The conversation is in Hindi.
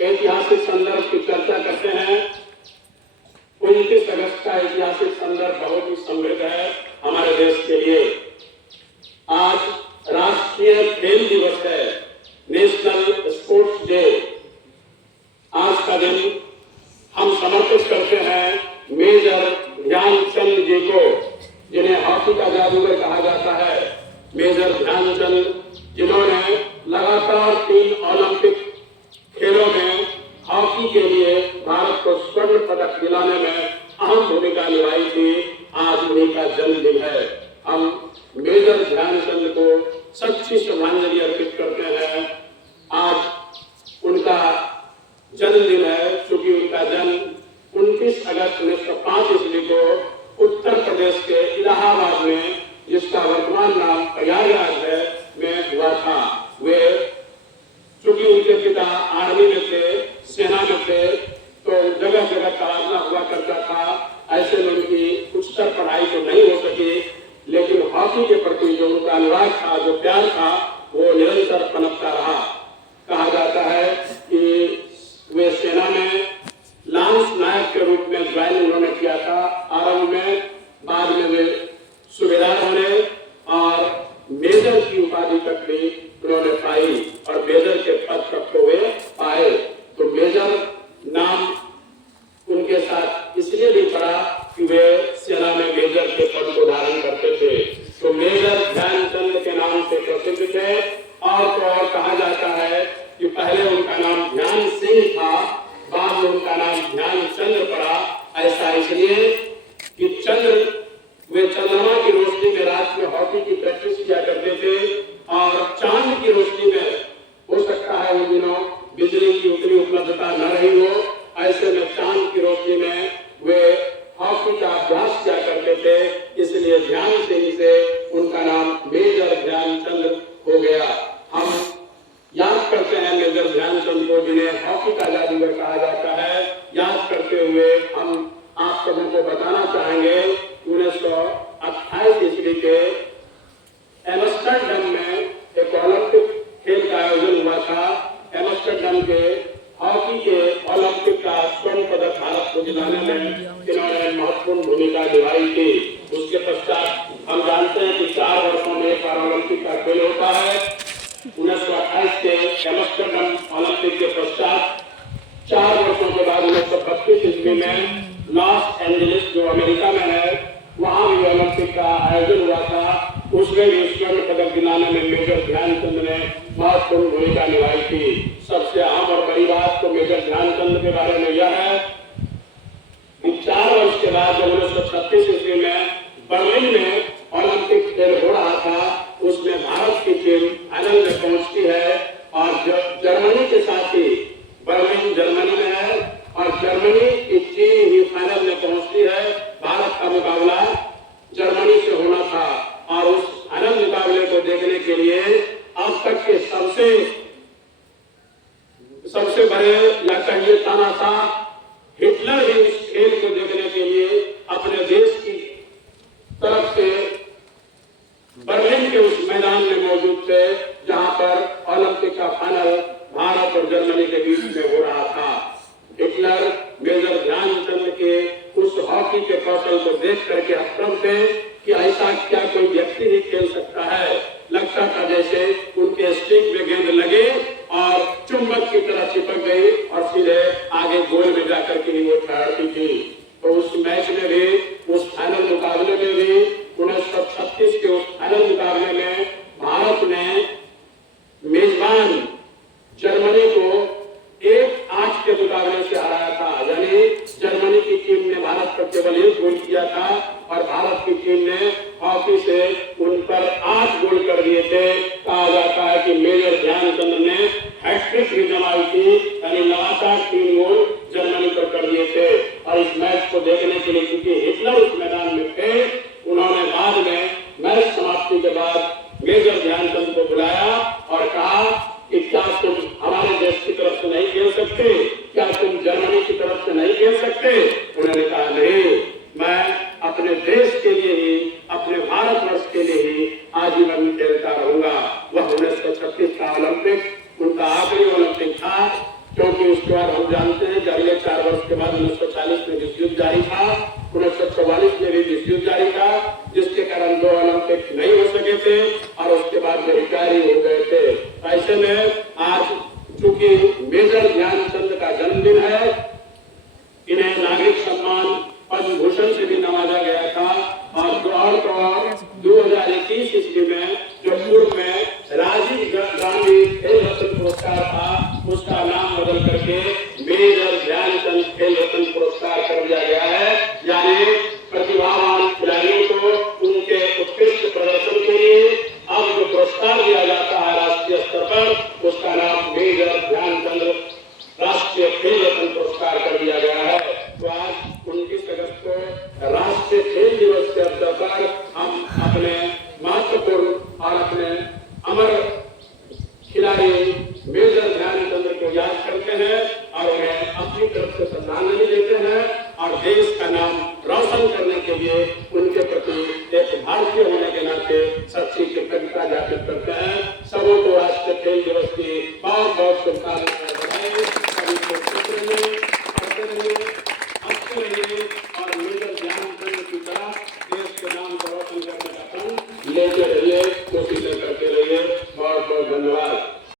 ऐतिहासिक संदर्भ की चर्चा करते हैं। 29 अगस्त का ऐतिहासिक संदर्भ बहुत ही समृद्ध है हमारे देश के लिए। आज राष्ट्रीय खेल दिवस है, नेशनल स्पोर्ट्स डे। आज का दिन हम समर्पित करते हैं मेजर ध्यानचंद जी को, जिन्हें हॉकी का जादूगर कहा जाता है। मेजर ध्यानचंद, जिन्होंने लगातार 3 ओलंपिक खेलों में हॉकी के लिए भारत को स्वर्ण पदक दिलाने में अहम भूमिका निभाई थी। आज उन्हीं का जन्मदिन है। हम मेजर ध्यानचंद को सच्ची श्रद्धांजलि अर्पित करते हैं। आज उनका जन्मदिन है, क्योंकि उनका जन्म 29 अगस्त 1905 ईस्वी को उत्तर प्रदेश के इलाहाबाद में, जिसका वर्तमान नाम प्रयागराज है, में हुआ था। वे चूंकि उनके पिता आर्मी में थे, सेना में थे, तो जगह जगह तबादला हुआ करता था। ऐसे में उनकी उच्चतर पढ़ाई तो नहीं हो सकी, लेकिन हॉकी के प्रति जो उनका अनुराग था, जो प्यार था, वो निरंतर पनपता रहा। कहा जाता है कि वे सेना में लांस नायक के रूप में ज्वाइन उन्होंने किया था आरंभ में। बाद में वे सूबेदार बने और मेजर की उपाधि तक भी उन्होंने पाई और मेजर के पद तक को वे पाए। तो मेजर नाम उनके साथ इसलिए भी पड़ा कि वे सेना में मेजर के पद को धारण करते थे। तो मेजर ध्यानचंद के नाम से प्रसिद्ध थे। और तो और कहा जाता है कि पहले उनका नाम ध्यान सिंह था, बाद में उनका नाम ध्यानचंद पड़ा। ऐसा इसलिए कि वे चंद्रमा की रोशनी में रात में हॉकी की प्रैक्टिस किया करते थे और चांद की रोशनी में, हो सकता है उन दिनों बिजली की उतनी उपलब्धता न रही हो, ऐसे में चांद की रोशनी में वे हॉकी का अभ्यास किया करते थे। इसलिए ध्यान सिंह से उनका नाम मेजर ध्यानचंद हो गया। हम याद करते हैं मेजर ध्यानचंद को, जिन्हें हॉकी का जादूगर कहा जाता है। याद करते हुए हम आप सबों को बताना चाहेंगे 1928 ईस्वी के एम्स्टर्डम में एक ओलंपिक खेल का आयोजन हुआ था। एम्स्टर्डम के हॉकी के ओलंपिक का स्वर्ण पदक भारत को दिलाने में इन्होंने महत्वपूर्ण भूमिका निभाई थी। उसके पश्चात हम जानते हैं कि 4 वर्षों में एक बार ओलंपिक का खेल होता है। 1928 के एम्स्टर्डम ओलंपिक के पश्चात 4 वर्षों के बाद 1932 ईस्वी में लॉस एंजलिस, जो अमेरिका में है, वहां भी ओलंपिक का आयोजन हुआ था। उसमें भी स्वर्ण पदक दिलाने में मेजर ध्यानचंद ने महत्वपूर्ण भूमिका निभाई थी। सबसे अहम और बड़ी बात तो मेजर ध्यानचंद के बारे में यह है कि 4 वर्ष के बाद जब 1936 ईस्वी में बर्लिन में ओलंपिक खेल हो रहा था, उसमें भारत की टीम फाइनल में पहुंचती है और जर्मनी के साथ ही, बर्लिन जर्मनी में है और जर्मनी की टीम ही फाइनल में पहुंचती है। भारत का मुकाबला जर्मनी से होना था और उस फाइनल मुकाबले को देखने के लिए अब तक के सबसे बड़े या कहिए तानाशाह हिटलर भी इस खेल को देखने के लिए अपने देश की तरफ से बर्लिन के उस मैदान में मौजूद थे, जहां पर ओलंपिक का फाइनल भारत और जर्मनी के बीच में हो रहा था। हिटलर मेजर ध्यानचंद के उस हॉकी के कौशल को देख करके अप्रम थे कि ऐसा क्या कोई व्यक्ति ही खेल सकता है। लगता था जैसे उनके स्टिक में गेंद लगे और चुंबक की तरह चिपक गई और सीधे आगे गोल में जाकर के ही वो ठहरती थी। तो उस मैच में भी, उस फाइनल मुकाबले में भी, 1936 के उस फाइनल मुकाबले में भारत ने मेजबान जर्मनी को 1-8 के मुकाबले से हराया था। यानी जर्मनी की टीम ने भारत पर केवल 1 गोल किया था और भारत की टीम ने हॉकी से उन पर 8 गोल कर दिए थे। कहा जाता है कि मेजर ध्यानचंद ने हैट्रिक भी जमाई थी, यानी लगातार 3 गोल जर्मनी पर कर दिए थे। और इस मैच को देखने के लिए क्योंकि हिटलर उस मैदान में थे, उन्होंने बाद में मैच समाप्ति के बाद मेजर ध्यानचंद को बुलाया और कहा कि क्या तुम हमारे देश की तरफ से नहीं खेल सकते, क्या तुम जर्मनी की तरफ से नहीं खेल सकते? उन्होंने कहा नहीं, मैं अपने देश के लिए ही, अपने भारतवर्ष के लिए ही आजीवन खेलता रहूंगा। वह 1936 का ओलंपिक उनका आखिरी ओलंपिक था, क्योंकि क्योंकि उसके बाद हम जानते हैं कि अगले 4 वर्ष के बाद 1940 में विश्व युद्ध जारी था, 1944 में भी विश्व युद्ध जारी था, जिसके कारण 2 ओलंपिक नहीं हो सके थे और उसके बाद में रिटायर हो गए थे। ऐसे में आज चूंकि मेजर ध्यानचंद का जन्मदिन है, इन्हें नागरिक सम्मान पद्म भूषण से भी नवाजा गया था और 2021 ईस्वी में जो पूर्व में राजीव गांधी खेल रत्न पुरस्कार था, उसका नाम बदल करके मेजर ध्यानचंद खेल रत्न पुरस्कार कर दिया गया है। यानी प्रतिभावान खिलाड़ियों को उनके उत्कृष्ट प्रदर्शन के लिए अब जो पुरस्कार दिया जाता है राष्ट्रीय स्तर पर, उसका नाम मेजर ध्यानचंद राष्ट्रीय खेल रत्न पुरस्कार कर दिया गया है। तो आज 29 अगस्त को राष्ट्रीय खेल दिवस के अवसर पर हम अपने महत्वपूर्ण और अपने अमर खिलाड़ी मेजर ध्यानचंद को याद करते हैं और उन्हें अपनी तरफ से श्रद्धांजलि देते हैं और देश का नाम रोशन करने के लिए उनके प्रति एक भारतीय होने के नाते सच्ची कृतज्ञता ज्ञापित करते हैं। सबों को राष्ट्रीय खेल दिवस की बहुत बहुत शुभकामनाएं बताएं। सभी को खुश रहिए, करते रहिए, अच्छे रहिए और मेजर ध्यानचंद की तरह देश के नाम को रोशन करने का काम लेते रहिए, कोशिशें करते रहिए। बहुत बहुत धन्यवाद।